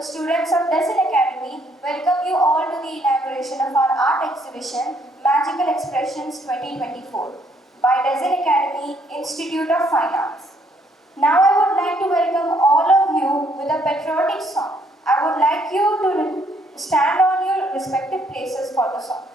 the students of Desil Academy welcome you all to the inauguration of our art exhibition, Magical Expressions 2024 by Desil Academy Institute of Fine Arts. Now I would like to welcome all of you with a patriotic song. I would like you to stand on your respective places for the song.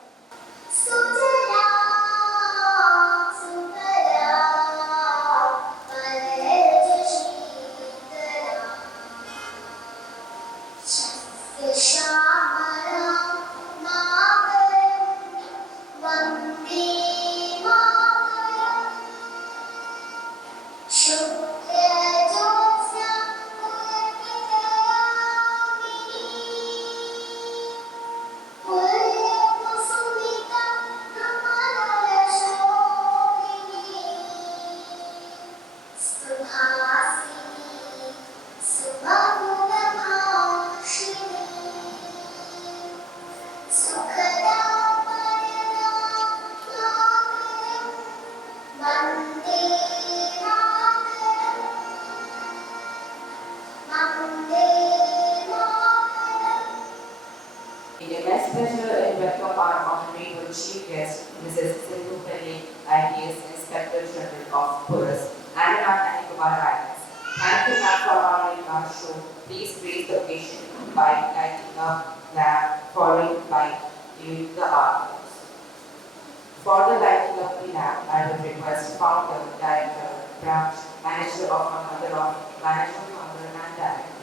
It is a nice pleasure in welcome our honorable chief guest, Mrs. Sindhu Pillai, IPS Inspector General of Police, and our Nicobar Islands. Thank you ma'am for honoring our show. Please grace the occasion by lighting up lamp, followed by the art. For the lighting of the lamp, I would request founder, director, branch, manager of another of management founder and director.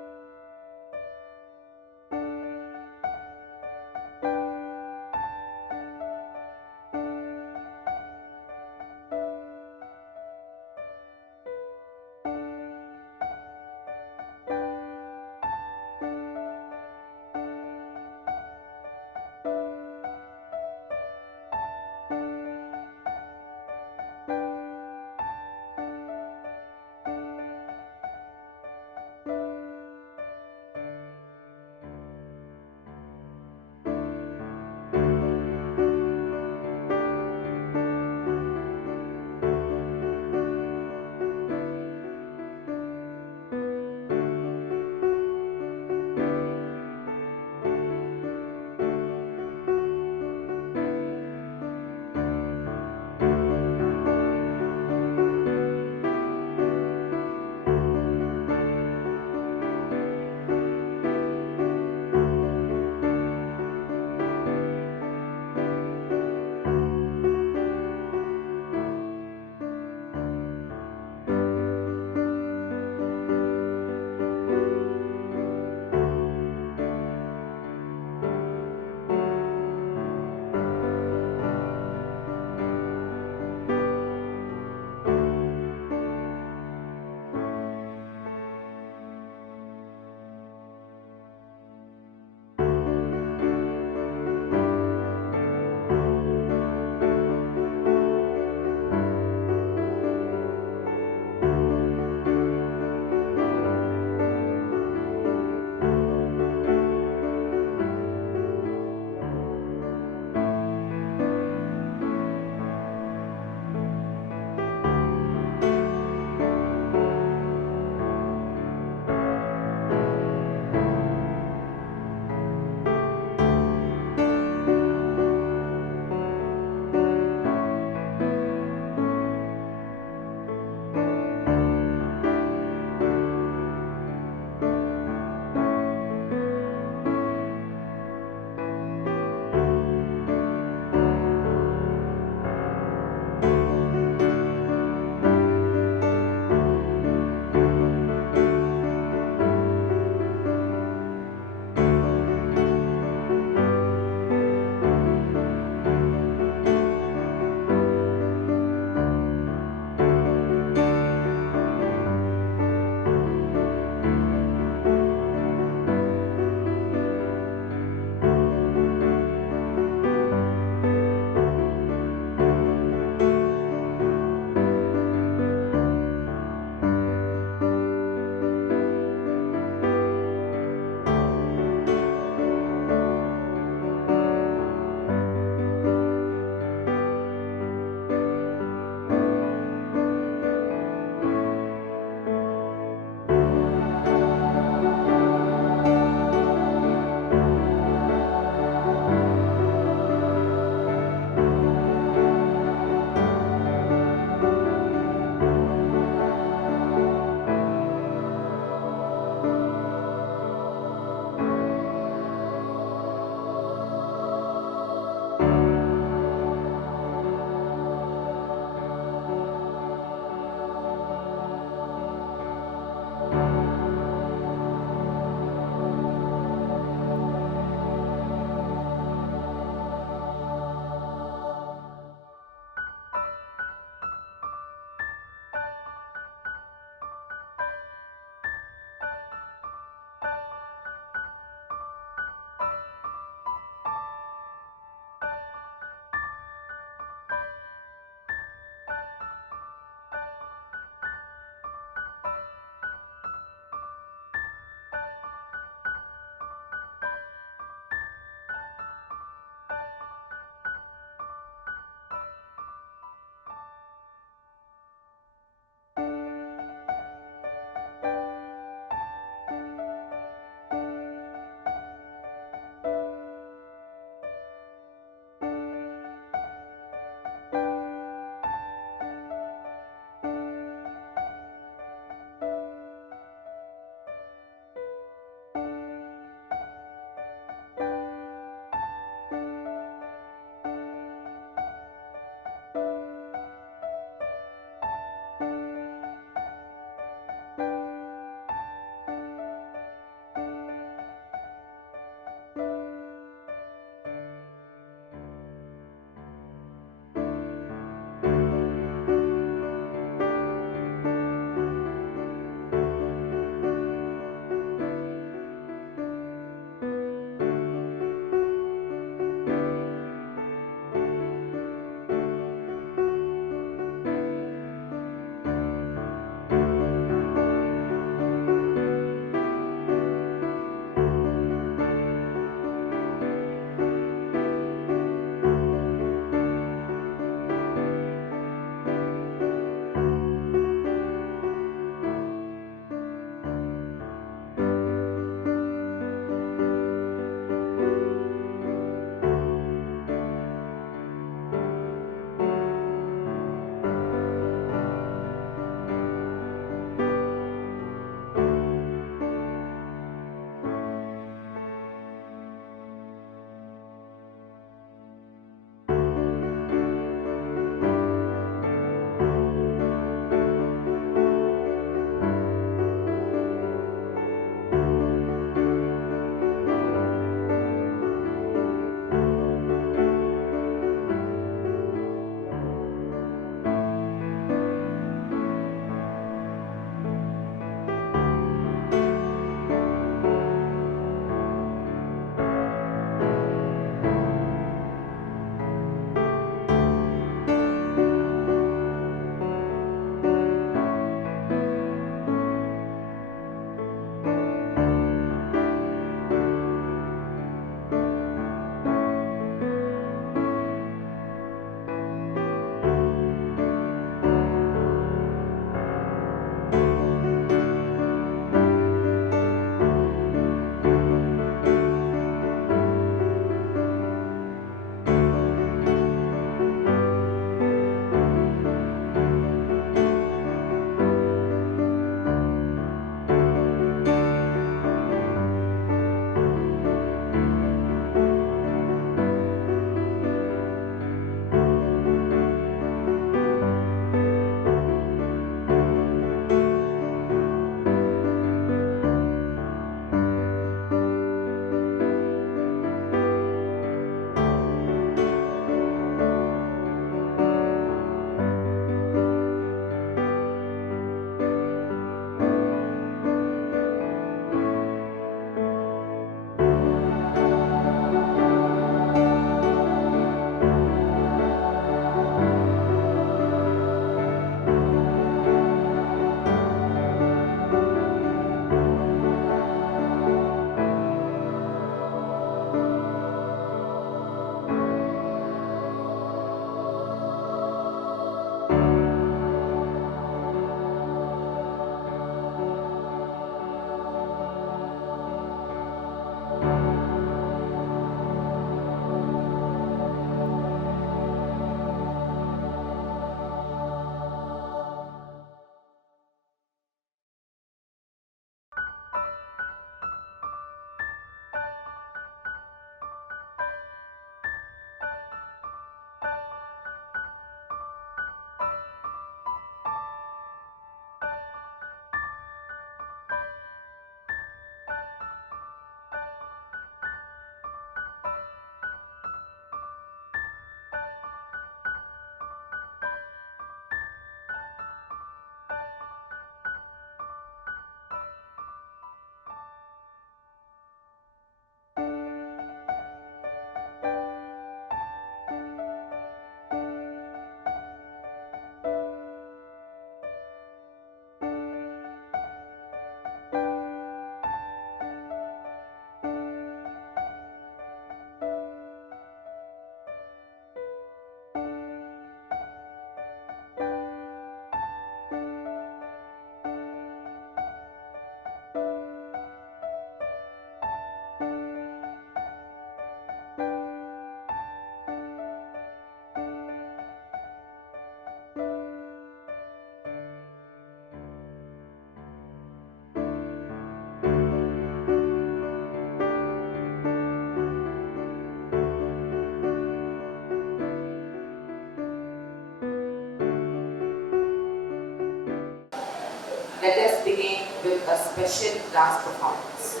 a special dance performance.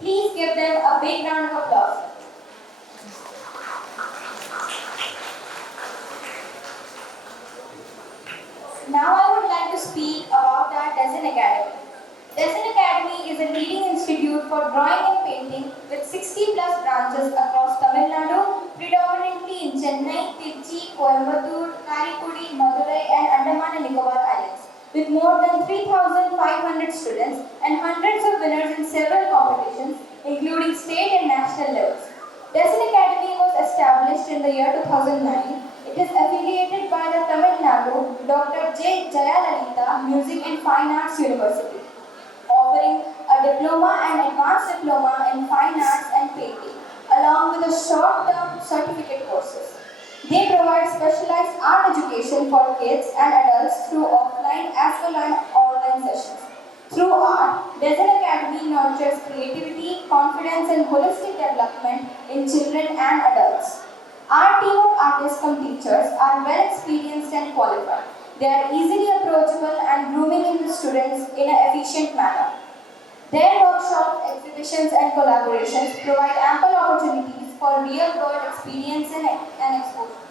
Please give them a big round of applause. Now I would like to speak about our Design Academy. Design Academy is a leading institute for drawing and painting with 60 plus branches across Tamil Nadu, predominantly in Chennai, Tirchi, Coimbatore, Karikudi, Madurai and Andaman and Nicobar Islands, with more than 3,500 students and hundreds of winners in several competitions, including state and national levels. Design Academy was established in the year 2009. It is affiliated by the Tamil Nadu Dr. J. Jayalalita Music and Fine Arts University, offering a diploma and advanced diploma in fine arts and painting, along with a short-term certificate courses. They provide specialized art education for kids and adults through offline as well as online sessions. Through art, Design Academy nurtures creativity, confidence, and holistic development in children and adults. Our team of artists cum teachers are well experienced and qualified. They are easily approachable and grooming in the students in an efficient manner. Their workshops, exhibitions, and collaborations provide ample opportunities for real-world experience and exposure.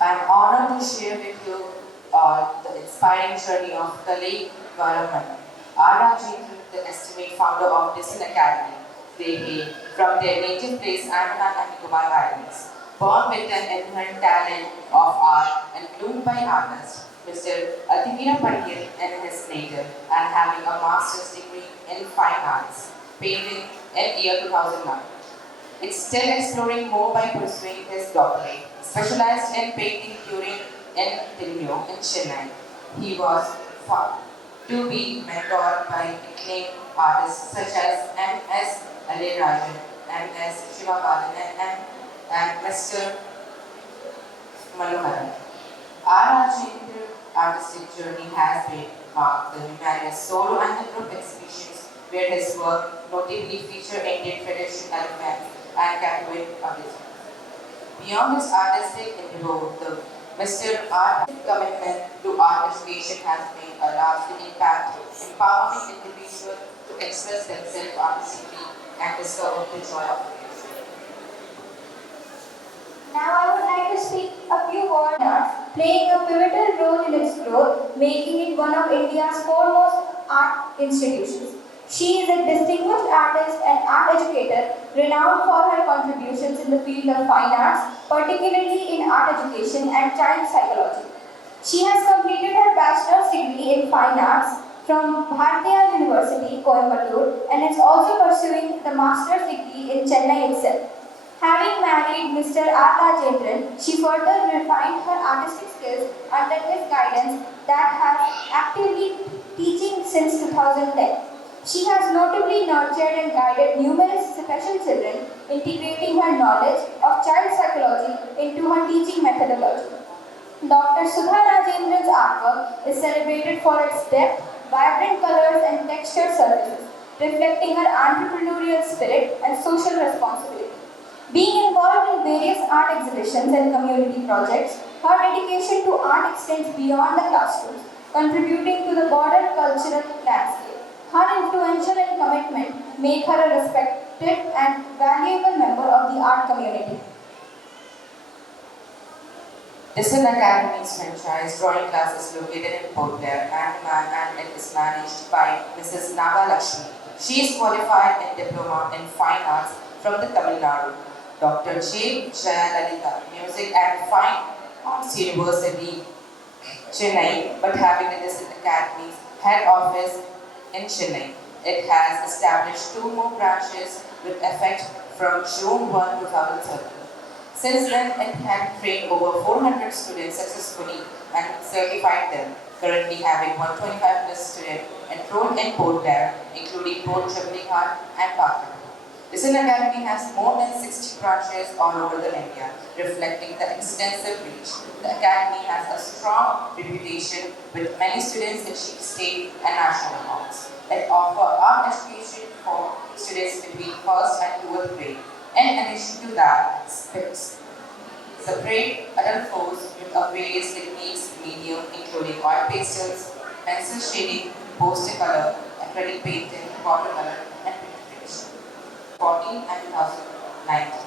I'm honored to share with you the inspiring journey of Kali Gauraman, R.R.G. the estimate founder of Design Academy. They hail from their native place Andaman and Nicobar Islands. Born with an inherent talent of art and groomed by artists, Mr. Adivira Pandit in his native and having a master's degree in fine arts, painting in year 2009. It's still exploring more by pursuing his doctorate, specialized in painting during in Tilio in Chennai. He was found to be mentored by acclaimed artists such as M.S. Rajan, M.S. Shivabalan, and Mr. Manoharan. Our artistic journey has been marked the numerous solo and the group exhibitions where his work notably feature Indian traditional elements and captivate audiences. Beyond his artistic endeavor, the Mr. Art commitment to art education has made a lasting impact, empowering individuals to express themselves artistically and discover the joy of creation. Now I would like to speak a few words on arts, playing a pivotal role in its growth, making it one of India's foremost art institutions. She is a distinguished artist and art educator renowned for her contributions in the field of fine arts, particularly in art education and child psychology. She has completed her bachelor's degree in fine arts from Bharatiya University, Coimbatore, and is also pursuing the master's degree in Chennai itself. Having married Mr. R. Rajendran, she further refined her artistic skills under his guidance that has actively teaching since 2010. She has notably nurtured and guided numerous special children, integrating her knowledge of child psychology into her teaching methodology. Dr. Sudha Rajendran's artwork is celebrated for its depth, vibrant colors, and textured surfaces, reflecting her entrepreneurial spirit and social responsibility. Being involved in various art exhibitions and community projects, her dedication to art extends beyond the classrooms, contributing to the broader cultural landscape. Her influential and commitment make her a respected and valuable member of the art community. Design Academy's franchise drawing class is located in Port Blair, and it is managed by Mrs. Naga Lakshmi. She is qualified in Diploma in Fine Arts from the Tamil Nadu. Dr. J. Jayalalita, Music and Fine Arts University, Chennai, but having the Design Academy's head office in Chennai. It has established 2 more branches with effect from June 1, 2013. Since then, it had trained over 400 students successfully and certified them, currently having 125 plus students enrolled in Port Blair, including Port Chablichat and Patra. Design Academy has more than 60 branches all over the India, reflecting the extensive reach. The Academy has a strong reputation with many students achieve state and national awards. It offers art education for students between 1st and 4th grade. In addition to that, separate adult course with various techniques, medium including oil pastels, pencil shading, poster color, acrylic painting, watercolor and pigmentation. 14 and 2019.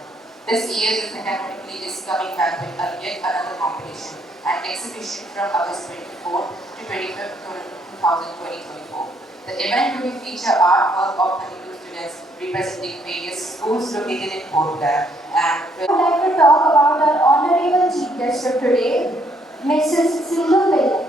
This year's academically is coming back with yet another competition and exhibition from August 24 to 25th 2024. The event will feature artwork of 32 students representing various schools located in Port Blair and I would like to talk about our honorable chief guest of today, Mrs. Sindhu Pillai.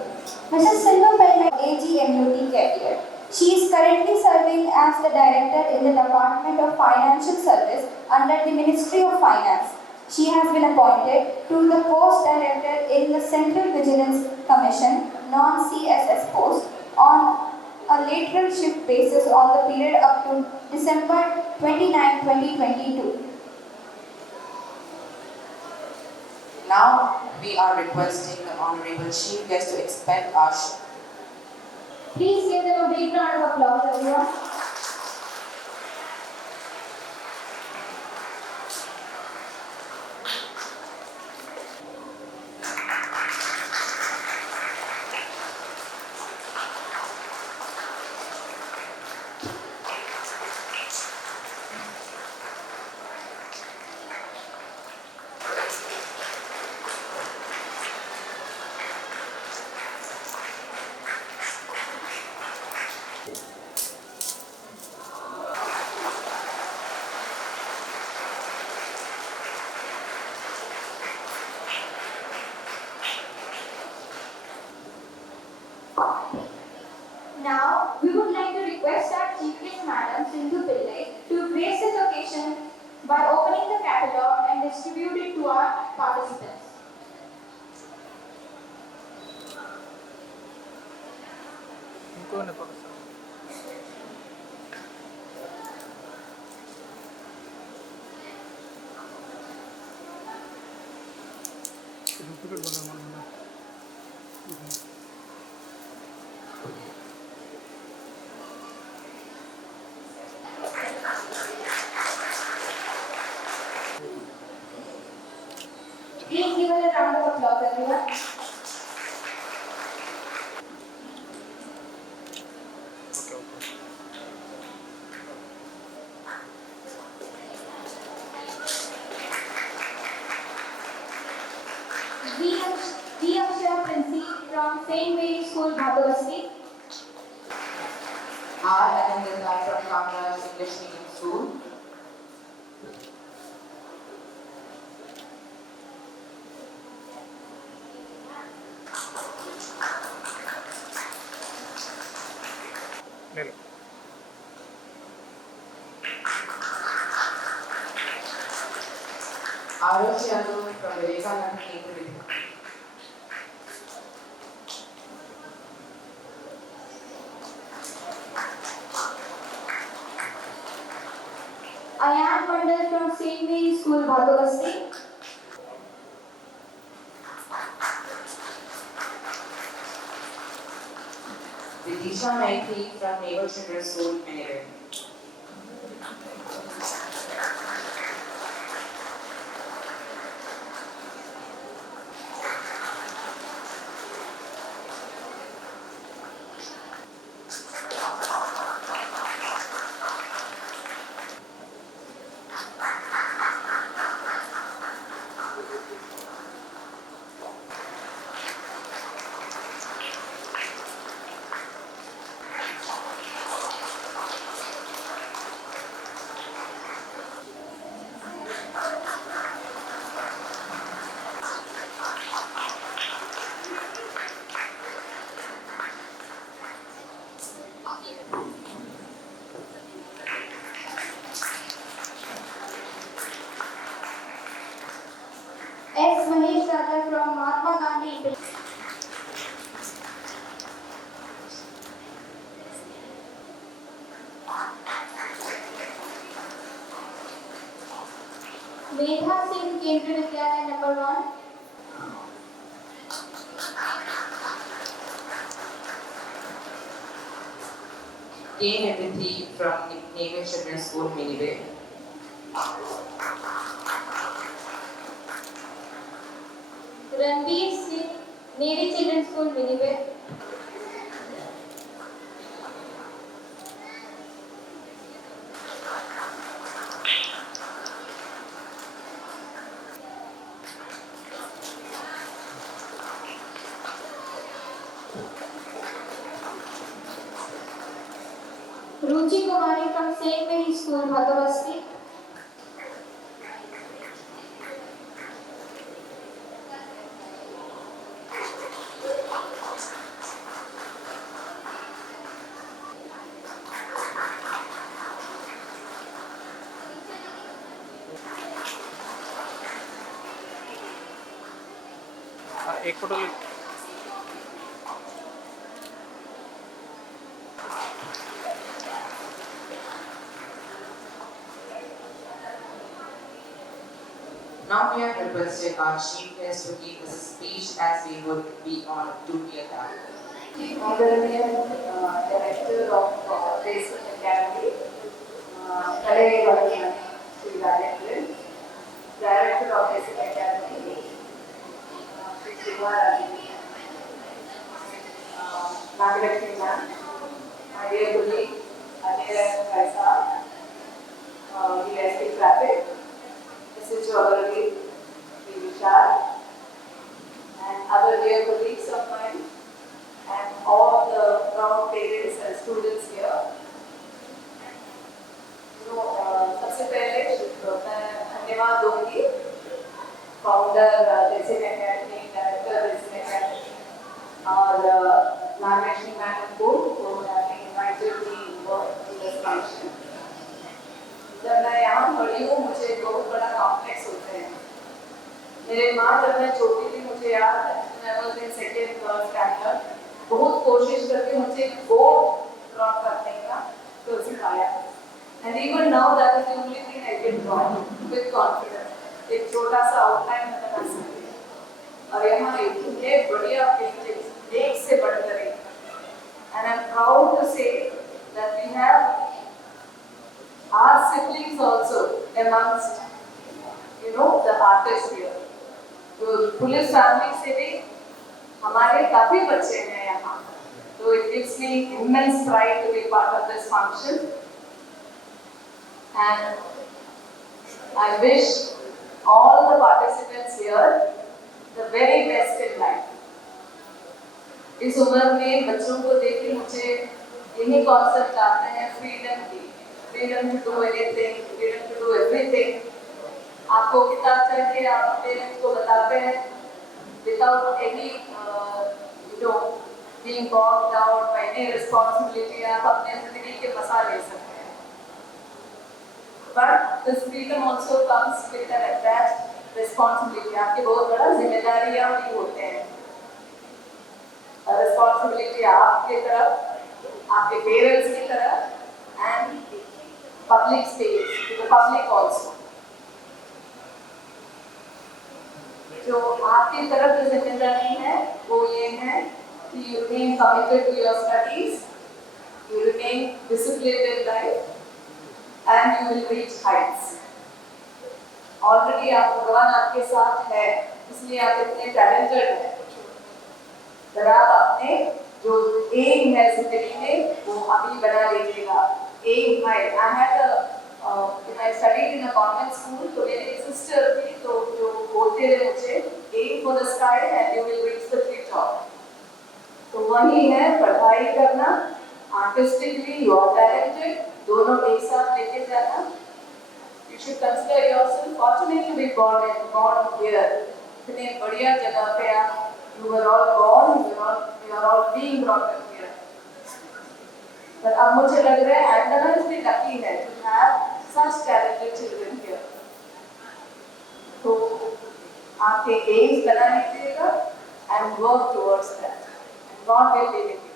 Mrs. Sindhu Pillai, AGMUT career. She is currently serving as the director in the Department of Financial Service under the Ministry of Finance. She has been appointed to the post director in the Central Vigilance Commission, non-CSS post, on a lateral shift basis on the period up to December 29, 2022. now we are requesting the honorable chief guest to expand our Please give them a big round of applause, everyone. Now, we would like to request our Chief Guest Madam Sindhu Pillai to grace this occasion by opening the catalogue and distribute it to our participants. Please give us a round of applause, everyone. We Akshara Princy from St. Mary's School, Bhagavasti. R. and from Kamaraj English Medium School. Arush Yadu from Vivekananda Kendra. Ayan Mandal from St. Mary's School, Bhagavasti. Vidisha Maitri from Naval Children's School, Minivay. S. Mahesh Tata from Mahatma Gandhi. Medha Singh, Kendriya Vidyalaya number 1. K. from Naval Children's School, Minivay. Ranveer Singh, Navy Children's School, Minivay. Ruchi Kumari from St. Mary's School, Bhagavasti. एक फोटो ले। Now we have requested our chief guest to give us a speech as we would be on duty at that. Honorable Director of Basic Academy, Kalei Varadhan, Sri Director, Director of Basic Academy, Sri Shiva, Nagarajan ma'am, my dear colleague, Anil Kaisa, DSP Traffic, Mrs. Chaudhary, Vishal, and other dear colleagues of mine, and all the proud parents and students here. सबसे पहले मैं धन्यवाद दूंगी founder design academy, director design academy और Nageshwari madam को invited me to this function. जब मैं यहाँ पढ़ी हूँ मुझे बहुत बड़ा कॉम्प्लेक्स होते हैं। मेरे माँ जब मैं छोटी थी मुझे याद है मैं वाज इन सेकंड स्टैंडर्ड बहुत कोशिश करके मुझे बोर्ड ड्रॉ करने का तो सिखाया। And even now that is the only thing I can draw with confidence। एक छोटा सा आउटलाइन मैं बना सकती हूँ और यहाँ इतने बढ़िया पेंटिंग्स एक से बढ़कर एक। And I'm proud to say that we have our siblings also amongst the artists here। तो पुलिस फैमिली से भी हमारे काफी बच्चे हैं यहाँ, तो it gives me immense pride to be part of this function, and I wish all the participants here the very best in life। इस उम्र में बच्चों को देख के मुझे यही कॉन्सेप्ट आते हैं फ्रीडम की, freedom to do anything, freedom to do everything. आपको किताब चढ़ के आप पेरेंट्स को बताते हैं without any being bogged down by any responsibility, आप अपने जिंदगी के मसा ले सकते हैं। But this freedom also comes with an attached responsibility। आपके बहुत बड़ा जिम्मेदारियां भी होते हैं। Responsibility आपके तरफ, आपके पेरेंट्स की तरफ, and public space, to the public also। जो आपकी तरफ जो जिम्मेदारी है वो ये है कि you remain committed to your studies, you remain disciplined in life, and you will reach heights। Already आप भगवान आपके साथ है, इसलिए आप इतने talented हैं। पर आप अपने जो aim है जिंदगी में वो अभी बना लीजिएगा। Aim है। I had I studied in a convent school, तो मेरी sister थी तो जो बोलते थे मुझे aim for the sky and you will reach the tree top। तो वही है पढ़ाई करना, artistically you are talented, दोनों एक साथ लेके जाना। You should consider yourself fortunate to be born here। इतने बढ़िया जगह पे आप you were all born, you are all being brought up here। पर अब मुझे लग रहा है Andhra is the lucky है to have such talented children here। तो आपके aims बना लीजिएगा and work towards that, and God will be with you।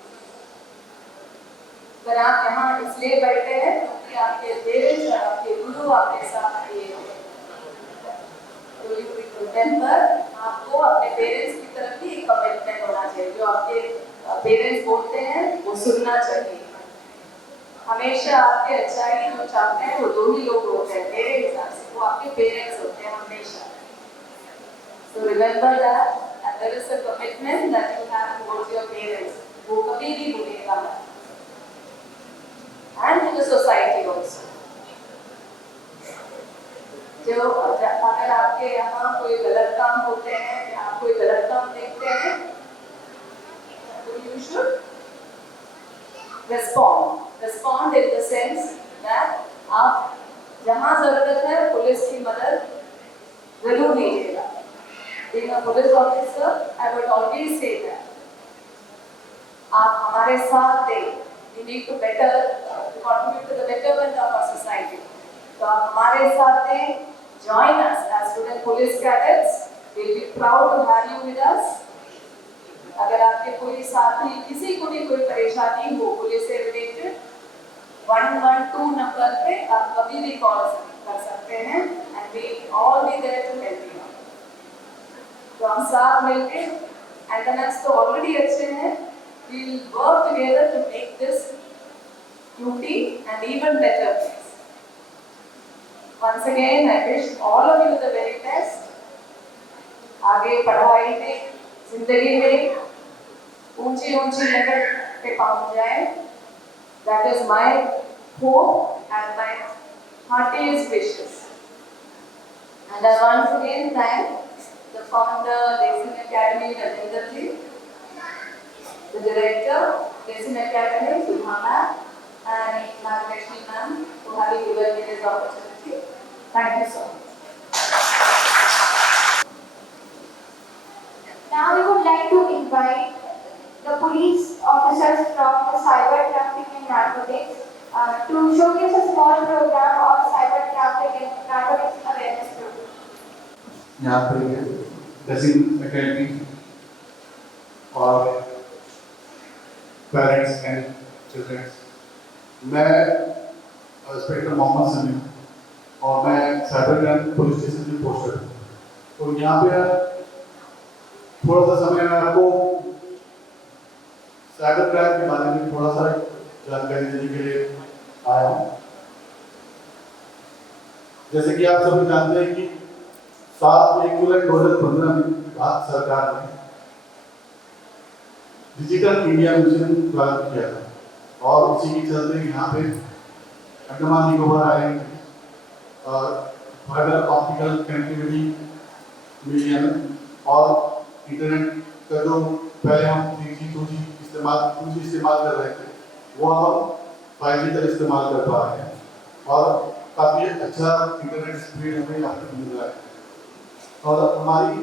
पर आप यहाँ इसलिए बैठे हैं क्योंकि आपके पेरेंट्स और आपके गुरु आपके साथ दिए हैं। तो you remember आपको अपने पेरेंट्स की तरफ भी एक कमिटमेंट होना चाहिए। जो आपके पेरेंट्स बोलते हैं वो सुनना चाहिए। हमेशा आपके अच्छाई जो चाहते हैं वो दो ही लोग होते हैं मेरे हिसाब से, वो आपके पेरेंट्स होते हैं हमेशा। So remember that, and there is a commitment that you have towards your parents। वो कभी भी भूलेगा मत। And to the society also। जो अगर आपके यहाँ कोई गलत काम होते हैं या आप कोई गलत काम देखते हैं तो you should respond। respond in the sense that आप जहाँ जरूरत है पुलिस की मदद जरूर लीजिएगा. Being a police officer, I would always say that आप हमारे साथ दें. You need to contribute to the betterment of our society. तो आप हमारे साथ दें. Join us as student police cadets. We'll be proud to have you with us. अगर आपके कोई साथी किसी को भी कोई परेशानी हो पुलिस से रिलेटेड 112 नंबर पे आप कभी भी कॉल कर सकते हैं and we all be there to help you. तो हम साथ मिलके एंटरनेट्स तो ऑलरेडी अच्छे हैं. We'll work together to make this duty and even better place. Once again, I wish all of you the very best. आगे पढ़ाई में जिंदगी में ऊंची ऊंची लेवल पे पहुंच जाए. That is my hope and my heartiest wishes. And I once again thank the founder, Racing Academy, Rajendra ji, the director, Racing Academy, Subhana, and Nagareshni ma'am, for having given me this opportunity. Thank you so much. Now we would like to invite the police officers from the cyber traffic and narcotics to showcase a small program of cyber traffic and narcotics awareness program. यहाँ पर racing academy और parents and children's, मैं इंस्पेक्टर मोहम्मद समीम और मैं cyber crime police station में पोस्टेड हूँ. तो यहाँ पे थोड़ा सा समय मैं आपको साइबर क्राइम के बारे में थोड़ा सा जानकारी देने के लिए आया हूँ. जैसे कि आप सभी जानते हैं कि 7/1/2015 में भारत सरकार ने डिजिटल इंडिया मिशन प्रारंभ किया था और उसी के चलते यहाँ पे अंडमान निकोबार आइलैंड और फाइबर ऑप्टिकल कनेक्टिविटी मीडिया में और इंटरनेट का जो पहले हम 3G 2G इस्तेमाल कर रहे थे वो हम 5G तक इस्तेमाल कर पा रहे हैं और काफ़ी अच्छा इंटरनेट स्पीड हमें यहाँ पर मिल रहा है. और हमारी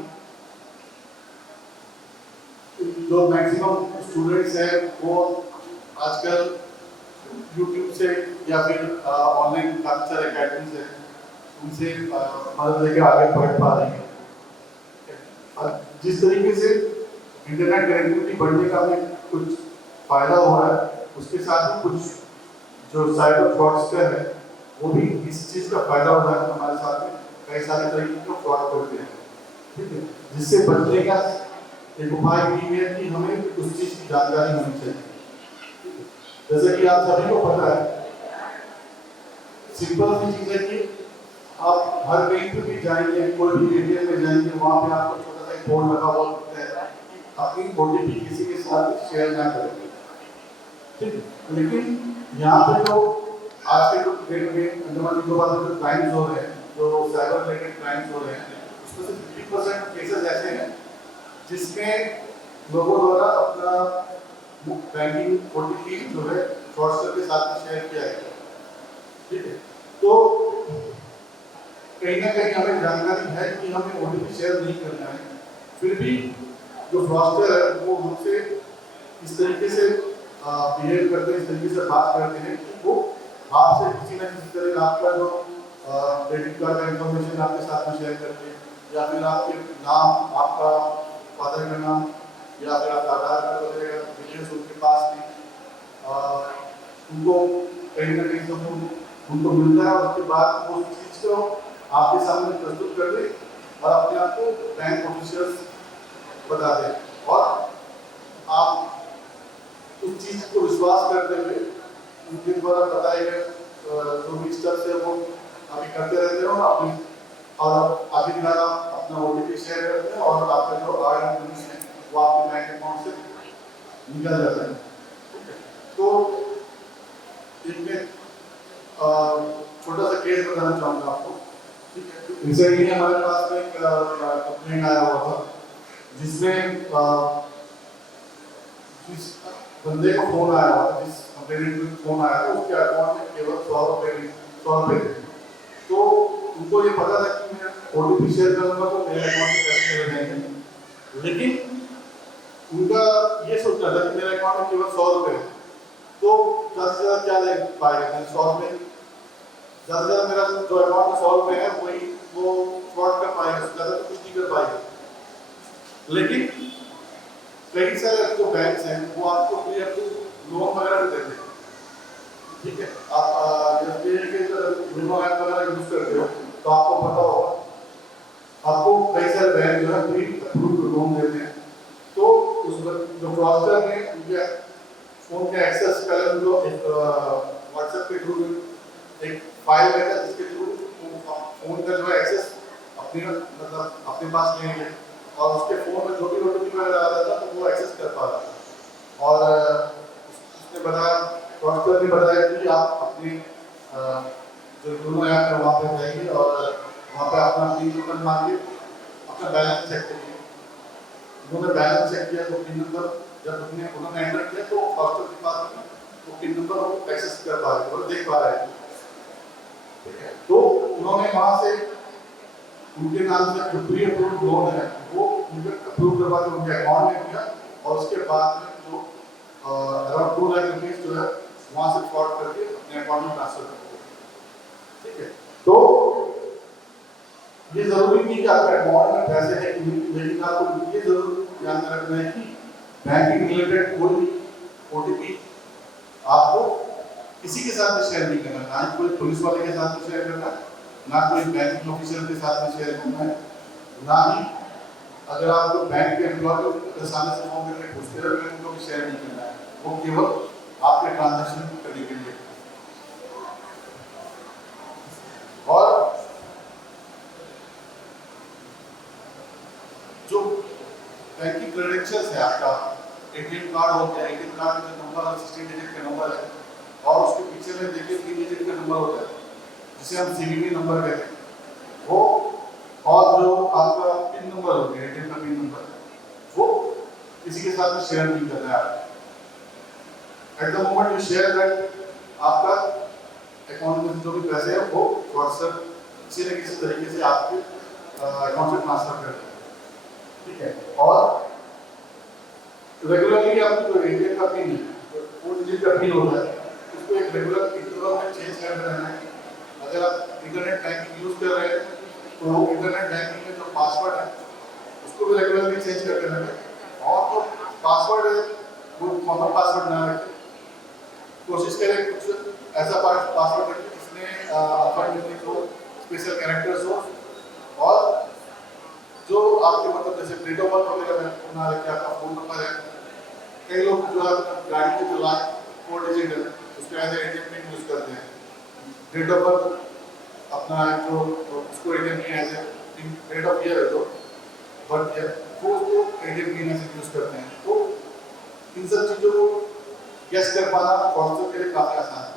जो मैक्सिमम स्टूडेंट्स हैं वो आजकल यूट्यूब से या फिर ऑनलाइन काफ़ी सारे अकेडमीज हैं उनसे मदद लेकर आगे बढ़ पा रही है. जिस तरीके से इंटरनेट कनेक्टिविटी बढ़ने का हमें कुछ फायदा हो रहा है उसके साथ ही कुछ जो साइबर फ्रॉडस्टर है वो भी इस चीज़ का फायदा हो रहा है. हमारे साथ में कई सारे तरीके के फ्रॉड करते हैं. ठीक है, जिससे बचने का एक उपाय भी है कि हमें उस चीज़ की जानकारी होनी चाहिए. जैसे कि आप सभी को पता है सिंपल सी चीज़ है कि आप हर कहीं पे भी जाएंगे कोई भी एरिया में जाएंगे वहाँ पे आपको छोटा सा बोर्ड लगा हुआ होता है अपनी OTP किसी के साथ शेयर ना करें. ठीक, लेकिन यहाँ पे जो आज के डेट में अंडमान निकोबार में जो क्राइम्स हो रहे हैं जो साइबर रिलेटेड क्राइम्स हो रहे हैं उसमें से 50% केसेस ऐसे हैं जिसमें लोगों द्वारा अपना बैंकिंग OTP जो है फ्रॉडस्टर के साथ शेयर किया है. ठीक है, तो कहीं ना कहीं हमें जानकारी है कि हमें OTP शेयर नहीं करना है, फिर भी जो फ्रॉडस्टर है वो हमसे इस तरीके से बिहेव करते हैं, इस तरीके से बात करते हैं कि वो आपसे किसी न किसी तरह आपका जो क्रेडिट कार्ड का इंफॉर्मेशन आपके साथ में शेयर करते हैं या फिर आपके नाम, आपका फादर का नाम या फिर आपका आधार कार्ड वगैरह डिटेल्स उनके पास भी उनको कहीं ना कहीं तो उनको मिलता है और उसके बाद वो उस चीज़ को आपके सामने प्रस्तुत कर दे और अपने आप को बैंक ऑफिशियल्स बता दे और आप उस चीज़ को विश्वास करते हुए उनके द्वारा बताए गए जो भी स्टेप्स है वो अभी करते रहते हैं और आखिरकार आप अपना OTP शेयर करते हैं और आपका जो RN है वो आपके बैंक अकाउंट से निकल जाता है. तो इसमें छोटा सा केस बताना चाहूँगा आपको. ठीक है, रिसेंटली हमारे पास में एक कंप्लेंट आया हुआ था जिसमें जिस बंदे को फोन आया हुआ जिस कंप्लेनेंट को फोन आया था, उसके अकाउंट में केवल 100 रुपये थे। तो उनको ये पता था कि मैं OTP शेयर करूंगा तो मेरे अकाउंट में पैसे चले जाएंगे, लेकिन उनका ये सोचना था कि मेरे अकाउंट में केवल 100 रुपये है, तो ज़्यादा से ज़्यादा क्या ले पाएगा, 100 रुपये ज़्यादा से ज़्यादा मेरा जो अकाउंट में 100 रुपये है वही वो फ्रॉड कर पाएगा, ज़्यादा तो कुछ नहीं कर पाएगा। लेकिन कई सारे जो बैंक हैं वो आपको फ्री अप लोन वगैरह भी देते हैं, ठीक है। आप जब ये के लोन ऐप वगैरह यूज करते हो तो आपको पता होगा आपको कई सारे बैंक जो है फ्री अप्रूव्ड लोन देते हैं। तो उस जो फ्रॉडस्टर ने उनके फोन के एक्सेस पहले उनको व्हाट्सएप के थ्रू एक फाइल रहता है जिसके थ्रू फोन का जो है एक्सेस अपने मतलब अपने पास लेंगे और उसके फोन में जो भी OTP वगैरह आ रहा था तो वो एक्सेस कर पा रहा था। और उसने बताया, फ्रॉडस्टर ने बताया कि आप अपनी जो दोनों ऐप है वहाँ पे जाइए और वहाँ पे अपना पिन नंबर मांगिए, अपना बैलेंस चेक करिए। उन्होंने बैलेंस चेक किया तो पिन नंबर जब उन्होंने एंटर किया तो फ्रॉडस्टर के पास में वो पिन नंबर वो एक्सेस कर पा रहे थे और देख पा रहे थे, ठीक है। तो उन्होंने वहाँ से उनके नाम से जो प्री अप्रूव्ड लोन है वो उनके अप्रूव करवा के उनके अकाउंट में किया और उसके बाद में जो अराउंड 2 लाख रुपीस जो है वहाँ से फ्रॉड करके अपने अकाउंट में ट्रांसफर कर दिया, ठीक है। तो ये जरूरी नहीं कि आपके अकाउंट में पैसे है कि नहीं, लेकिन आपको ये जरूर ध्यान में रखना है कि बैंकिंग रिलेटेड कोई भी OTP आपको किसी के साथ में शेयर नहीं करना, ना ही कोई पुलिस वाले के साथ में शेयर करना, ना कोई बैंकिंग ऑफिसर के साथ में शेयर करना है, ना ही अगर आपको बैंक के एम्प्लॉय को सामने से फोन करके पूछते रहे उनको भी शेयर नहीं करना है, वो केवल आपके ट्रांजैक्शन करने के लिए। और जो बैंकिंग क्रेडेंशियल्स है आपका ATM कार्ड हो गया, ATM कार्ड का नंबर 16 डिजिट का नंबर है और उसके पीछे में देखिए 3 डिजिट का नंबर होता है जिसे हम CVV नंबर कहते हैं, वो और जो आपका पिन नंबर हो गया ATM का पिन नंबर वो किसी के साथ में शेयर नहीं करना है। At the moment you share that आपका अकाउंट में जो भी पैसे हैं वो व्हाट्सएप किसी न किसी तरीके से आपके अकाउंट से ट्रांसफर कर दें, ठीक है। और रेगुलरली आपको जो ATM का पिन है 4 डिजिट का पिन होता है उसको एक रेगुलर इंटरवल में चेंज करते रहना है। अगर आप इंटरनेट बैंकिंग यूज कर रहे हैं तो इंटरनेट बैंकिंग में जो पासवर्ड है उसको भी रेगुलरली चेंज करते रहना है और जो पासवर्ड है वो कॉमन पासवर्ड ना रखें, कोशिश करें कुछ ऐसा पासवर्ड रखें जिसमें अल्फान्यूमेरिक हो, स्पेशल कैरेक्टर्स हो और जो आपके मतलब जैसे डेट ऑफ बर्थ वगैरह में ना रखें, आपका फोन नंबर है। कई लोग जो है गाड़ी के जो लास्ट 4 डिजिट है उसको एज ATM पिन यूज करते हैं, डेट ऑफ बर्थ अपना जो उसको ATM PIN age date of year है जो बर्थ है वो उसको ATM पिन ऐसे यूज करते हैं। तो इन सब चीज़ों को गेस कर पाना फ्रॉडस्टर के लिए काफ़ी आसान है।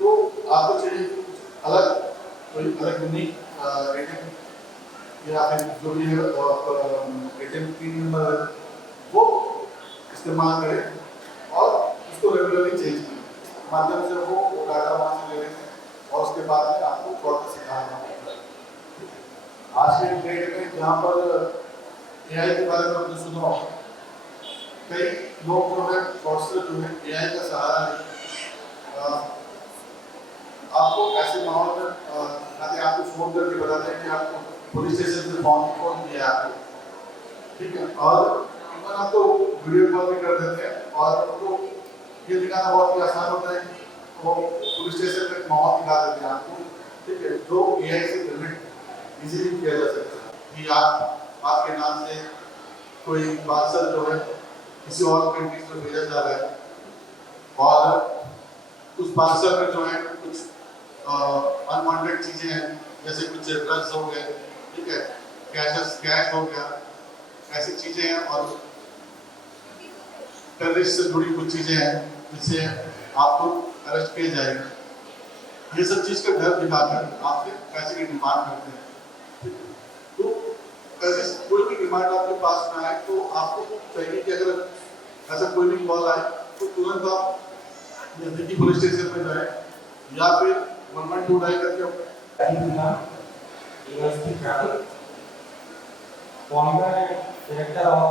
तो आपको चाहिए कुछ अलग कोई अलग यूनिक ATM या फिर जो भी है ATM पिन नंबर वो इस्तेमाल करें और उसको रेगुलरली चेंज करें, माध्यम से वो डाटा वहाँ से ले लेते हैं और उसके बाद में आपको फ्रॉड का शिकार होना पड़ता है। आज के डेट में जहाँ पर AI के बारे में आपने सुना होगा, कई लोग जो है फ्रॉडस्टर जो है AI का सहारा है आपको ऐसे माहौल में आपको फोन करके बताते हैं कि आपको पुलिस स्टेशन से फोन किया आपको, ठीक है। और इवन आपको वीडियो कॉल भी कर देते हैं और उनको ये दिखाना बहुत ही आसान होता है कि वो पुलिस स्टेशन में माहौल दिखा देते हैं आपको, ठीक है, जो AI से पेमेंट इजीली किया जा सकता है कि आपके नाम से कोई पार्सल जो है किसी और कंट्री में भेजा जा रहा है और उस पार्सल में जो है कुछ अनवांटेड चीजें हैं जैसे कुछ ड्रग्स हो गए, ठीक है, कैश हो गया, ऐसी चीजें हैं और टेररिस्ट से जुड़ी कुछ चीजें हैं जिससे आपको अरेस्ट किया जाएगा। ये सब चीज का डर दिखाकर आपसे पैसे की डिमांड करते हैं। तो पैसे कोई भी डिमांड आपके पास में आए तो आपको चाहिए कि अगर ऐसा कोई भी कॉल आए तो तुरंत आप नजदीकी पुलिस स्टेशन में जाए या फिर 112 डायल करके University Traffic, former Director of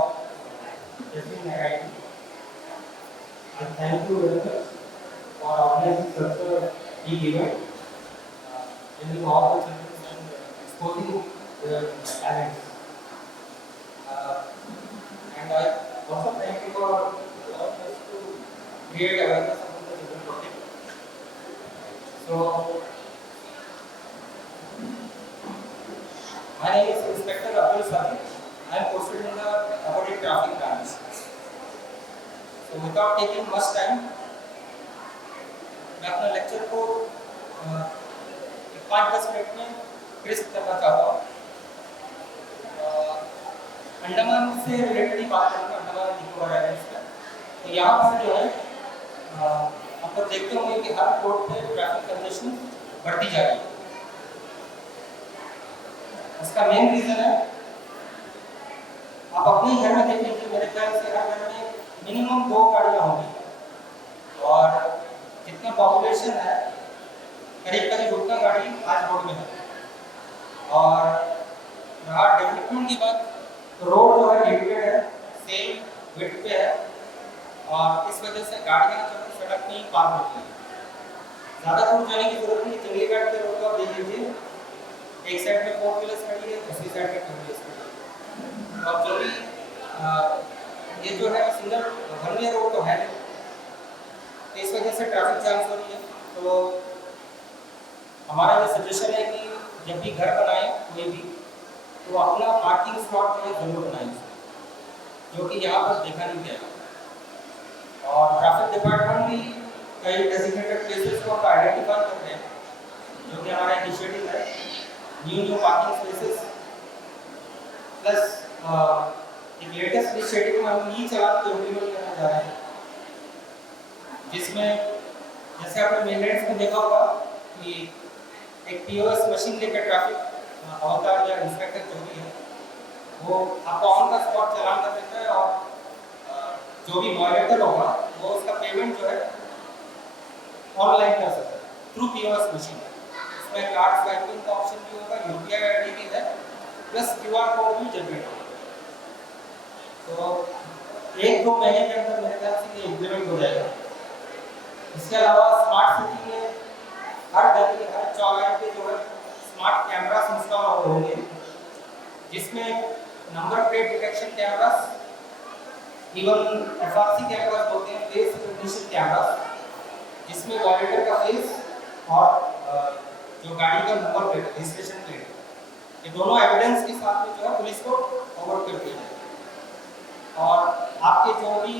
Testing Academy. I thank you very much for organizing such a big event, bringing all the children and exposing their talents. And I also thank you for allowing us to create awareness about the children topic. So, my name is Inspector Abdul Sadiq. I am posted in the Abode Traffic Branch. So without taking much time, मैं अपना लेक्चर को 5-10 मिनट में क्रिस्प करना चाहता हूँ। अंडमान से रिलेटेड ही बात करूँगा, अंडमान निकोबार आइलैंड्स का। तो यहाँ पर जो है आप लोग देखते होंगे कि हर रोड पे ट्रैफिक कंजेशन बढ़ती जा रही है। उसका मेन रीजन है, आप अपने घर में देख लीजिए, मेरे ख्याल से हर घर में मिनिमम 2 गाड़ियाँ होंगी और जितना पॉपुलेशन है करीब उतना गाड़ी आज रोड में है। और रहा डेवलपमेंट की बात, तो रोड जो है लिमिटेड है, सेम विड्थ पे है और इस वजह से गाड़ियाँ जो है सड़क में ही पार होती है। ज़्यादा दूर जाने की जरूरत नहीं, चंडीगढ़ के रोड को आप देख लीजिए, एक साइड में 4 व्हीलर्स खड़ी है, दूसरी साइड में 2 व्हीलर्स खड़ी है। और जो भी ये जो है सिंगल 1 वे रोड तो है नहीं, तो इस वजह से ट्रैफिक जाम हो रही है। तो हमारा ये सजेशन है कि जब भी घर बनाए कोई भी, तो अपना पार्किंग स्लॉट जो है जरूर बनाएं, जो कि यहाँ पर देखा नहीं गया। और ट्रैफिक डिपार्टमेंट भी कई डेजिग्नेटेड प्लेसेस को आइडेंटिफाई कर रहे हैं, जो कि हमारा इनिशिएटिव है। न्यू पार्किंग स्पेसेस प्लस एक लेटेस्ट इनिशिएटिव में हम ई चालान को इम्प्लीमेंट करना चाह रहे हैं, जिसमें जैसे आपने मेन में देखा होगा कि एक पीओएस मशीन लेकर ट्रैफिक अवतार या इंस्पेक्टर जो भी है वो आपको ऑन द स्पॉट चालान कर देता है और जो भी वायलेटर होगा वो उसका पेमेंट जो है ऑनलाइन कर सकता है थ्रू पीओएस मशीन। इसमें कार्ड स्वाइपिंग का ऑप्शन भी होगा, यूपीआई आईडी भी है, प्लस क्यूआर कोड भी जनरेट होगा। तो 1-2 महीने के अंदर मेरे ख्याल से ये इम्प्लीमेंट हो जाएगा। इसके अलावा स्मार्ट सिटी में हर गली हर चौराहे पे जो है स्मार्ट कैमरास इंस्टॉल होंगे, जिसमें number plate detection cameras, even FRC cameras होते हैं, फेस रिकॉग्निशन कैमरास, जिसमें वॉलेटर का फेस और जो गाड़ी का नंबर प्लेट रजिस्ट्रेशन प्लेट, ये दोनों एविडेंस के साथ में जो है पुलिस को फॉरवर्ड कर दिया जाए और आपके जो भी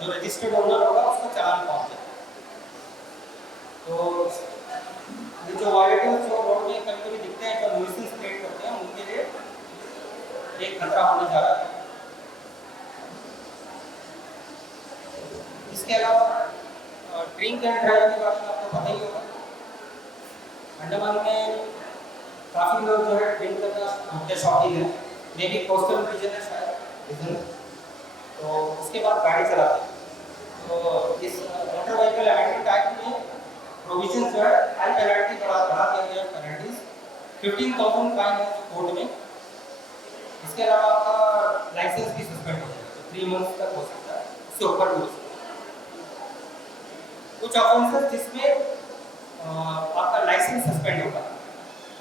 जो रजिस्टर्ड ओनर होगा उसको चालान पहुंच जाए। तो ये जो वॉलेटर्स जो रोड में कभी कभी दिखते हैं, जो न्यूइसेंस क्रिएट करते हैं, उनके लिए एक खतरा होने जा रहा है। इसके अलावा ड्रिंक एंड ड्राइव के बारे में आपको पता ही होगा। अंडमान में काफ़ी लोग जो है ड्रिंक करना के शौकीन है, मे बी कोस्टल रीजन है शायद रीजन, तो उसके बाद गाड़ी चलाते हैं। तो इस मोटर व्हीकल एमेंडमेंट एक्ट में प्रोविजन जो है हाई पेनल्टी बढ़ा दिया गया, पेनल्टीज 15,000 फाइन है कोर्ट में। इसके अलावा आपका लाइसेंस भी सस्पेंड हो जाएगा, तो 3 मंथ्स तक हो सकता है, उससे ऊपर भी हो सकता है। कुछ ऑफेंसेस जिसमें आपका लाइसेंस सस्पेंड होगा।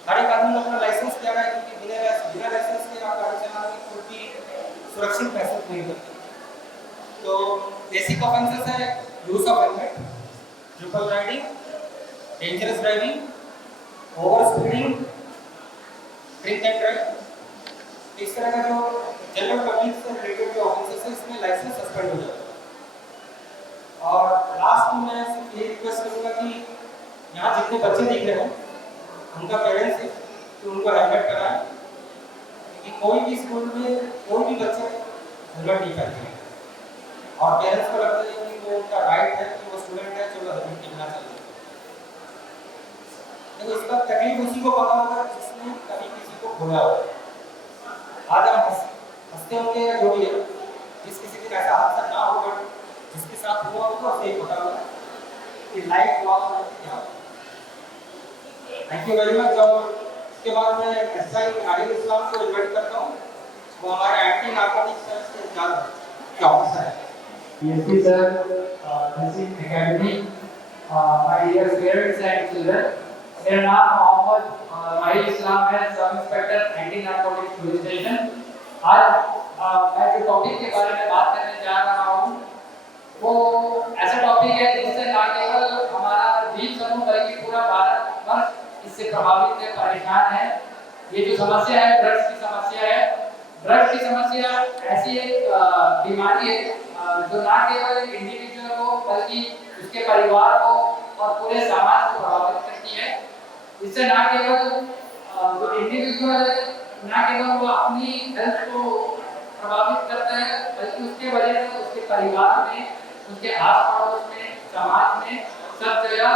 हर एक आदमी अपना लाइसेंस ले रहा है, क्योंकि बिना लाइसेंस के आप गाड़ी चलाने में कोई भी सुरक्षित महसूस नहीं करते। तो बेसिक ऑफेंसेस है use of helmet, triple riding, dangerous driving, over speeding, drink and drive. इस तरह का जो जनरल पब्लिक से रिलेटेड जो ऑफेंसेस है, इसमें लाइसेंस सस्पेंड हो जाता है। और लास्ट में मैं सिर्फ ये रिक्वेस्ट करूँगा कि यहाँ जितने बच्चे दिख रहे हैं उनका पेरेंट्स है कि उनको हेलमेट कराएं, क्योंकि कोई भी स्कूल में कोई भी बच्चे हेलमेट नहीं पहनते हैं और पेरेंट्स को लगता है कि वो उनका राइट है कि वो स्टूडेंट है, चलो हेलमेट के बिना चल। देखो इसका तकलीफ उसी को पता होगा जिसने कभी किसी को खोया हो। आज हम हंसते होंगे या जो भी है, जिस किसी के ऐसा हादसा ना हो, बट जिसके साथ हुआ उसको सही पता होगा। कि लाइफ लॉस होने से क्या होता है। Thank you very much. और इसके बाद मैं एसआई आदिल इस्लाम को इन्वाइट करता हूँ, वो हमारे एंटी नार्कोटिक्स सेल के इंचार्ज ऑफिसर है। Yes, sir. This is Academy. My dear parents and children. मेरा नाम मोहम्मद माहिर इस्लाम है, sub inspector anti narcotics police station. आज मैं जो टॉपिक के बारे में बात करने जा रहा हूँ वो ऐसा टॉपिक है जिससे ना केवल हमारा द्वीप समूह बल्कि पूरा भारत वर्ष इससे प्रभावित है, परेशान है। ये जो समस्या है ड्रग्स की समस्या है। ड्रग्स की समस्या ऐसी एक बीमारी है जो ना केवल इंडिविजुअल को बल्कि उसके परिवार को और पूरे समाज को प्रभावित करती है। इससे ना केवल जो इंडिविजुअल है ना केवल वो अपनी हेल्थ को प्रभावित करता है बल्कि उसके वजह से उसके परिवार में, उसके आस पड़ोस में, समाज में सब जगह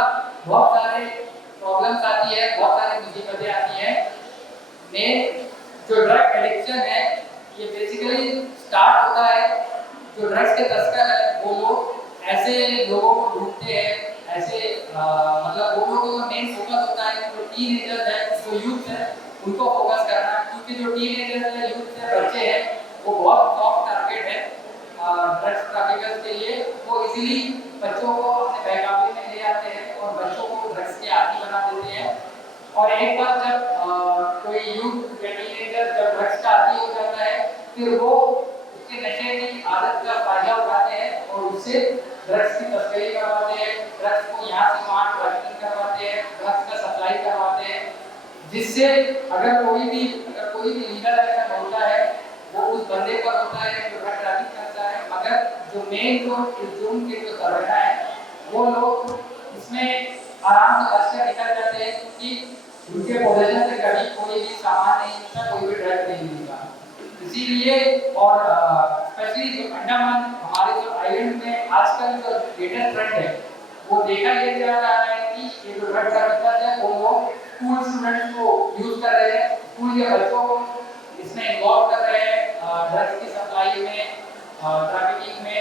बहुत सारे प्रॉब्लम्स आती है, बहुत सारी मुसीबतें आती है। मेन जो ड्रग एडिक्शन है ये बेसिकली स्टार्ट होता है, जो ड्रग्स के तस्कर है वो लोग ऐसे लोगों को ढूंढते हैं, ऐसे मतलब वो लोगों का मेन फोकस होता है जो टीनेजर्स है, जो यूथ है उनको फोकस करना, क्योंकि जो टीनेजर्स है, यूथ है, बच्चे हैं वो बहुत सॉफ्ट टारगेट है ड्रग्स ट्रैफिकर्स के लिए। वो इजीली बच्चों को अपने बहकावे में ले आते हैं और बच्चों को ड्रग्स के आदी बना देते हैं। और एक बार जब कोई यूथ या टीनेजर जब ड्रग्स का आदी हो जाता है फिर वो उसके नशे की आदत का फायदा उठाते हैं और उससे ड्रग्स की तस्करी करवाते हैं, ड्रग्स को यहाँ से वहाँ ट्रैफिकिंग करवाते हैं, ड्रग्स का सप्लाई करवाते हैं, जिससे अगर कोई भी लीगल एक्शन होता है वो उस बंदे पर होता है जो ड्रग ट्रैफिक करता है, मगर जो मेन जो जुर्म के जो सरगना है वो लोग इसमें आराम से बच कर निकल जाते हैं, क्योंकि उनके पोजीशन से कभी कोई भी सामान नहीं मिलता, कोई भी ड्रग नहीं मिलता। इसीलिए और स्पेशली जो अंडमान हमारे जो आइलैंड में आजकल जो लेटेस्ट ट्रेंड है वो देखा ये जा रहा है कि ये जो ड्रग ट्रैफिकर्स है वो लोग स्कूल स्टूडेंट्स को यूज कर रहे हैं, स्कूल के बच्चों को इसमें इन्वॉल्व कर रहे हैं ड्रग्स की सप्लाई में, ट्रैफिकिंग में।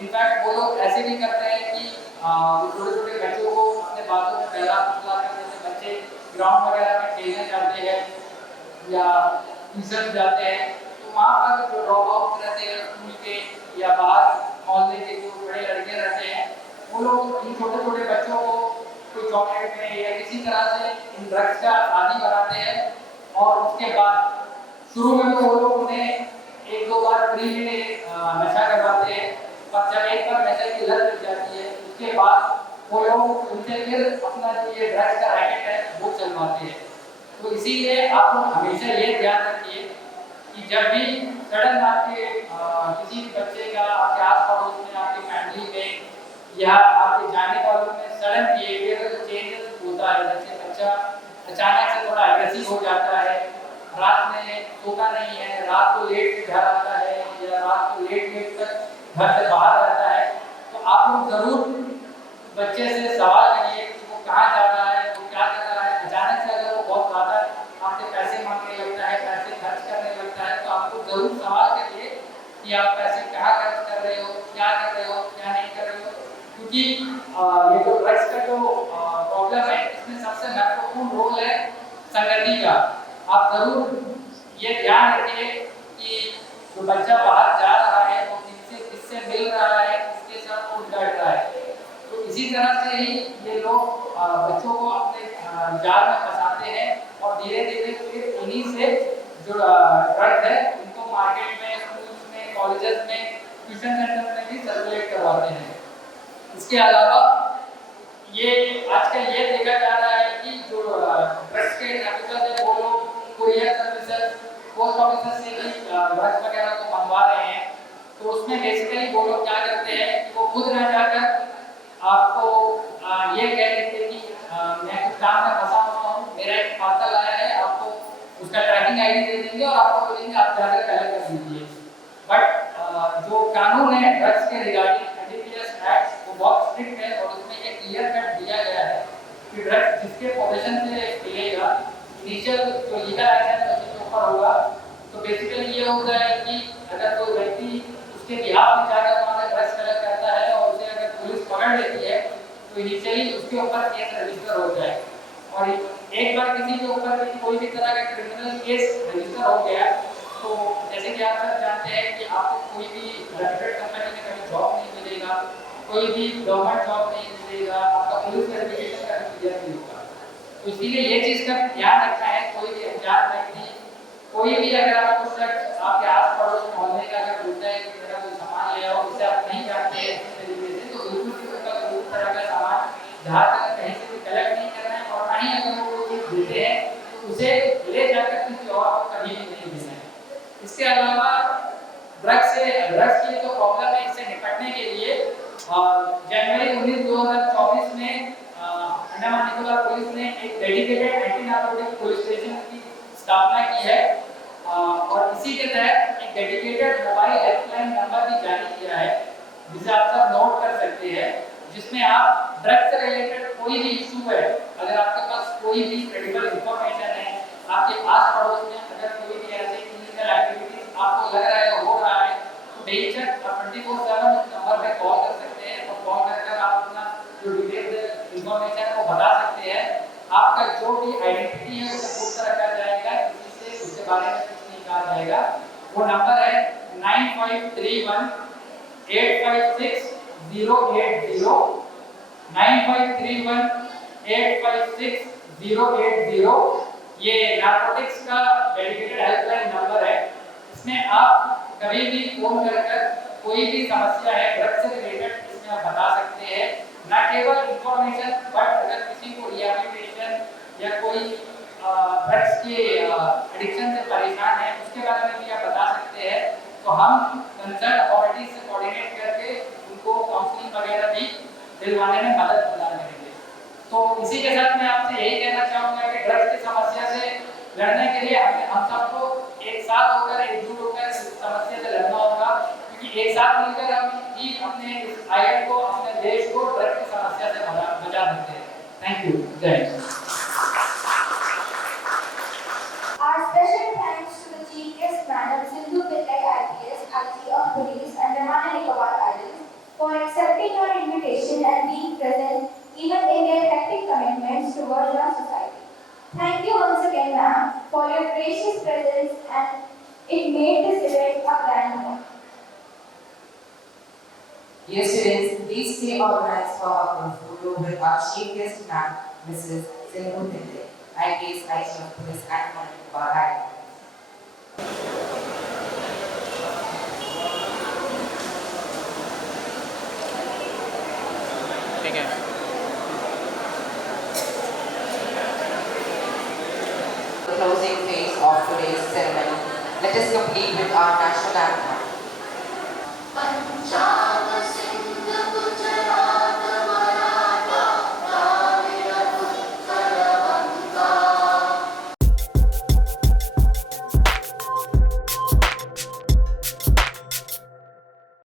इनफैक्ट वो लोग ऐसे भी करते हैं कि छोटे छोटे बच्चों को अपने बातों में पहला फुसला कर देते, बच्चे ग्राउंड वगैरह में खेलने जाते हैं या ट्यूशन जाते हैं तो वहाँ पर जो ड्रॉप आउट रहते हैं स्कूल के या बाहर मोहल्ले के जो बड़े लड़के रहते हैं वो लोग इन छोटे छोटे बच्चों को कोई चॉकलेट में या किसी तरह से इन ड्रग्स का आदी बनाते हैं और उसके बाद शुरू में तो वो लोग उन्हें एक दो बार फ्री में नशा करवाते हैं, पर जब एक बार नशे की लत लग जाती है उसके बाद वो लोग उनसे फिर अपना जो ये ड्रग्स का रैकेट है वो चलवाते हैं। तो इसीलिए आप लोग हमेशा ये ध्यान रखिए कि जब भी सडन आपके किसी भी बच्चे का आपके आस पड़ोस में, आपकी फैमिली में या आपके जाने वालों में सडन बिहेवियर चेंजेस होता है, जैसे बच्चा अचानक से थोड़ा एग्रेसिव हो जाता है, रात में सोता नहीं है, रात को लेट घर आता है या रात को लेट तक घर से बाहर रहता है, तो आप लोग जरूर बच्चे से सवाल करिए कि वो कहाँ जा रहा है, वो क्या कर रहा है। अचानक से अगर वो बहुत ज़्यादा आपसे पैसे मांगने लगता है, पैसे खर्च करने लगता है, तो आपको जरूर सवाल करिए कि आप पैसे कहाँ खर्च कर रहे हो, क्या कर रहे हो, क्या नहीं कर रहे हो, क्योंकि ये जो ड्रग्स का जो प्रॉब्लम है इसमें सबसे महत्वपूर्ण रोल है संगति का। आप जरूर ये ध्यान रखिए कि जो बच्चा बाहर जा रहा है वो किससे मिल रहा है, किसके साथ उठ बैठ रहा है। तो इसी तरह से ही ये लोग बच्चों को अपने जाल में फंसाते हैं और धीरे धीरे फिर इन्हीं से जो ड्रग्स है उनको मार्केट में, स्कूल्स में, कॉलेजेस में, ट्यूशन सेंटर में भी सर्कुलेट करवाते हैं। इसके अलावा ये आजकल ये देखा जा रहा है कि जो ड्रग्स के ट्रैफिकर्स है वो लोग कुरियर सर्विसेज, पोस्ट ऑफिस से भी ड्रग्स वगैरह को मंगवा रहे हैं। तो उसमें बेसिकली वो लोग क्या करते हैं कि वो खुद न जाकर आपको ये कह देते कि मैं कुछ काम में फंसा हुआ हूँ, मेरा एक पार्सल आया है, आपको उसका ट्रैकिंग आईडी दे देंगे और आपको बोलेंगे आप जाकर कलेक्ट कर दीजिए। बट जो कानून है ड्रग्स के रिगार्डिंग एनडीपीएस एक्ट वो बहुत स्ट्रिक्ट है और उसमें एक क्लियर कट दिया गया है कि ड्रग्स जिसके पोजीशन से मिलेगा, इनिशियल जो लीगल एक्शन है उसके ऊपर होगा। तो बेसिकली ये होता है कि अगर कोई व्यक्ति उसके बिहाफ में जाकर वहाँ से ड्रग्स कलेक्ट करता है और उसे अगर पुलिस पकड़ लेती है तो इनिशियली उसके ऊपर केस रजिस्टर हो जाए। और एक बार किसी के ऊपर कोई भी तरह का क्रिमिनल केस रजिस्टर हो गया तो जैसे कि आप सब जानते हैं कि आपको कोई भी प्राइवेट कंपनी में कभी जॉब नहीं मिलेगा, कोई भी गवर्नमेंट जॉब नहीं मिलेगा, आपका पुलिस वेरिफिकेशन का भी क्लियर नहीं होगा। तो इसीलिए ये चीज़ का ध्यान रखना है, कोई भी अनजान व्यक्ति कोई भी अगर आपको शख्स आपके आस पड़ोस मोहल्ले का अगर बोलता है कि मेरा कोई सामान ले आओ, उससे आप नहीं जानते हैं इस तरीके से, तो बिल्कुल भी उसका कोई तरह का सामान जहाँ तक कहीं से भी कलेक्ट नहीं करना है, और ना ही अगर वो कोई चीज़ देते हैं तो उसे ले जाकर किसी और को कभी भी नहीं देना है। इसके अलावा ड्रग्स की जो प्रॉब्लम है इससे निपटने के लिए जनवरी 19 2024 में अंडमान निकोबार पुलिस ने एक dedicated anti narcotic police station की स्थापना की है, और इसी के तहत एक डेडिकेटेड मोबाइल हेल्पलाइन नंबर भी जारी किया है जिसे आप सब नोट कर सकते हैं, जिसमें आप ड्रग्स से रिलेटेड कोई भी इशू है, अगर आपके पास कोई भी क्रेडिबल इंफॉर्मेशन है, आपके आस पड़ोस में अगर कोई भी ऐसे इलीगल एक्टिविटीज आपको लग रहा है हो रहा है, तो बेशक आप 24/7 उस नंबर पे कॉल कर सकते हैं, और कॉल करके आप अपना जो डिटेल्स इंफॉर्मेशन है वो बता सकते हैं। आपका जो भी आइडेंटिटी है उसे गुप्त रखा जाएगा, किसी से उसके बारे में कुछ नहीं कहा जाएगा। वो नंबर है 9531 856 080 9531 856 080। ये नार्कोटिक्स का डेडिकेटेड हेल्पलाइन नंबर है। इसमें आप कभी भी फोन कर कोई भी समस्या है ड्रग्स से रिलेटेड इसमें आप बता सकते हैं। न केवल इंफॉर्मेशन बट अगर किसी को रिहैबिलिटेशन या कोई ड्रग्स के एडिक्शन से परेशान है उसके बारे में भी आप बता सकते हैं, तो हम कंसर्न अथॉरिटी से कोऑर्डिनेट करके उनको काउंसलिंग वगैरह भी दिलवाने में मदद प्रदान करेंगे। तो इसी के साथ मैं आपसे यही कहना चाहूँगा कि ड्रग्स की समस्या से लड़ने के लिए हम सबको एक साथ होकर एकजुट होकर इस समस्या से लड़ना होगा, क्योंकि एक साथ मिलकर हम ही अपने इस आयत को, अपने देश को ड्रग्स की समस्या से बचा सकते हैं। Thank you. जय Hind. Our special thanks to the Chief Guest Madam Sindhu Pillai IPS, IG of Police, Andaman and Nicobar Islands, for accepting our invitation and being present even in their hectic commitments towards our society. Thank you once again, ma'am, for your gracious presence, and it made this event a grand one. Dear students, please stay organized for our photo with our chief guest ma'am, Mrs. Sindhu Pillai, IPS, IG of Police, Andaman and Nicobar Islands. ठीक है। The closing phase of today's ceremony. Let us complete with our national anthem.